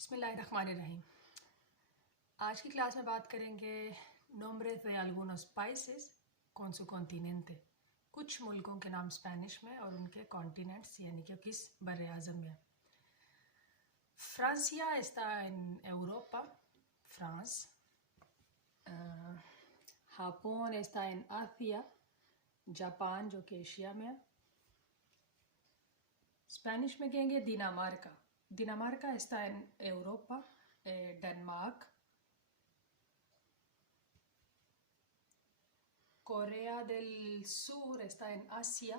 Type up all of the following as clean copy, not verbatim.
बिस्मिल्लाहिर्रहमानिर्रहीम। आज की क्लास में बात करेंगे nombres de algunos países con su continente, कुछ मुल्कों के नाम स्पेनिश में और उनके कॉन्टिनेंट्स यानी कि किस बर आज़म में। Francia está en Europa, France. Japan está en Asia, Japan जो कि एशिया में है। स्पेनिश में कहेंगे डिनामार्का, डिनामार्का está en Europa, Denmark. Korea del sur está en Asia,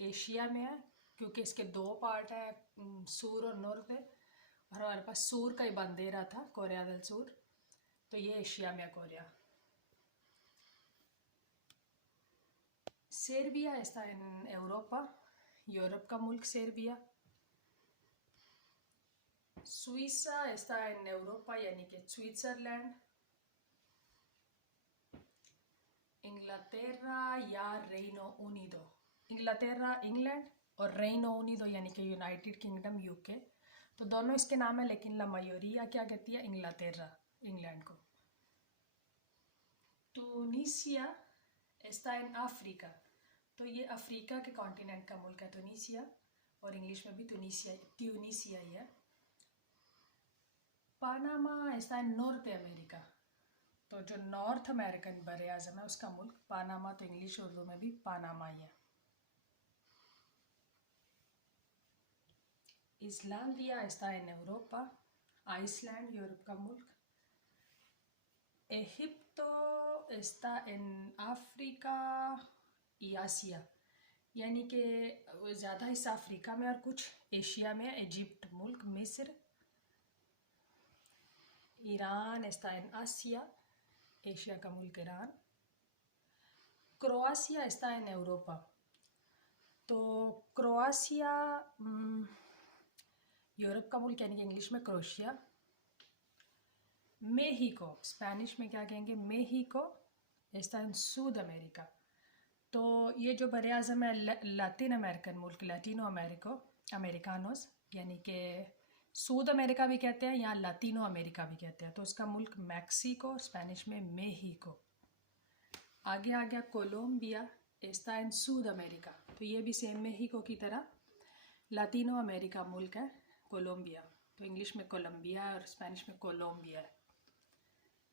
Asia में है क्योंकि इसके दो पार्ट हैं, सूर और नॉर्थ, और हमारे पास सूर का ही बंदेरा था कोरिया del sur, तो ये एशिया में है Korea. Serbia está en Europa, Europe का मुल्क सर्बिया। सुइसा está en Europa यानी कि स्विट्ज़रलैंड। इंग्लतरा या रेनो उनिडो, इंग्लतरा इंग्लैंड और रेनो उनिडो यानी कि यूनाइटेड किंगडम यूके, तो दोनों इसके नाम है, लेकिन ला मायोरिया क्या कहती है, इंग्लतरा, इंग्लैंड को। टूनीसिया está en अफ्रीका, तो ये अफ्रीका के कॉन्टिनेंट का मुल्क है टूनीसिया, और इंग्लिश में भी ट्यूनीसिया ही है। Panama está en north America, तो जो नॉर्थ अमेरिकन बर आज़म है उसका मुल्क पानामा, तो इंग्लिश उर्दू में भी पानामा ही है। इस्लांडिया está en Europa, Iceland Europe का मुल्क। एजिप्टो está en अफ्रीका y आसिया, यानी कि ज़्यादा हिस्सा अफ्रीका में और कुछ एशिया में। इजिप्ट मुल्क। मिस्र। ईरान está en आसिया, एशिया का मुल्क ईरान। क्रोआसिया está en Europa, तो क्रोआसिया यूरोप का मुल्क यानी कि इंग्लिश में क्रोशिया। मेहिको, स्पेनिश में क्या कहेंगे, मेहिको está en सूद अमेरिका, तो ये जो बर आज़म है लातिन अमेरिकन मुल्क, लैटिनो अमेरिकानोस, यानी कि सूद अमेरिका भी कहते हैं, यहाँ लातिनो अमेरिका भी कहते हैं, तो उसका मुल्क मैक्सिको, स्पेनिश में मेहिको। आगे आ गया कोलंबिया está en सूद अमेरिका, तो ये भी सेम मेहिको की तरह लातिनो अमेरिका मुल्क है कोलंबिया, तो इंग्लिश में कोलंबिया और स्पेनिश में कोलंबिया है।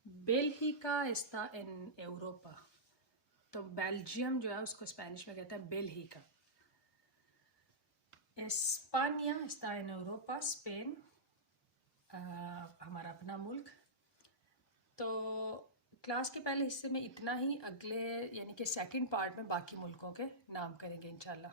बेल्जिका está en Europa, तो बेल्जियम जो है उसको स्पेनिश में कहते हैं बेल्जिका। एस्पानिया está en Europa, स्पेन हमारा अपना मुल्क। तो क्लास के पहले हिस्से में इतना ही, अगले यानी कि सेकंड पार्ट में बाकी मुल्कों के नाम करेंगे इंशाल्लाह।